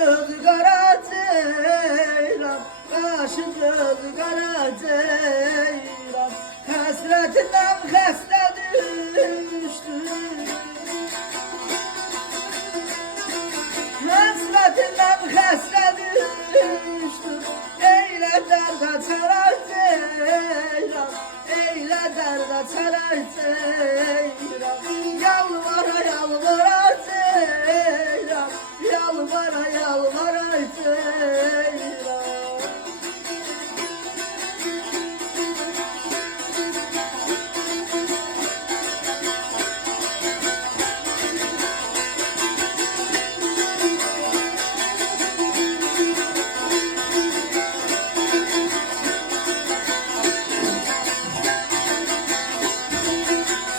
gözü qara ceyran, qaşı gözü qara ceyran, həsrətindən xəstə düşdü. Həsrətindən xəstə düşdü. Eylə dərdə çarar ceyran, eylə dərdə çarar ceyran, yalvara yalvara ceyran, yalvara yalvara ceyran.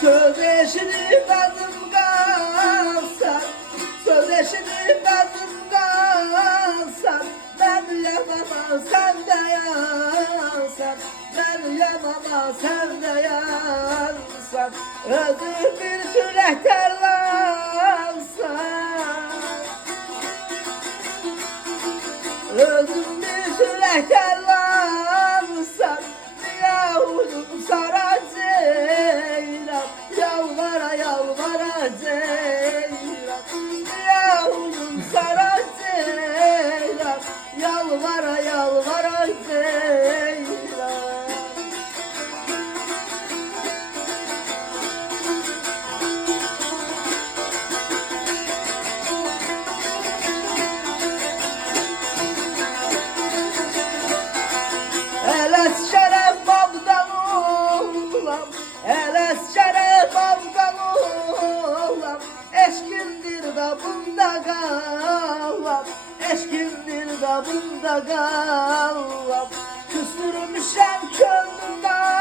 Söz eşidip adım kalsan, söz eşidip adım kalsan, ben yanama sen de yansan, ben yanama sen de yansan, özür bir kürek terlansan, özür bir kürek terlansan, yavrum sara ceyran, yalvara yalvara ceyran, yavrum sara ceyran, yalvara yalvara ceyran. Eles şeref babdan oğlam, eles şeref babdan oğlam, eşkindir da bunda kalam, eşkindir da bunda kalam, küstürmüşem könlümden.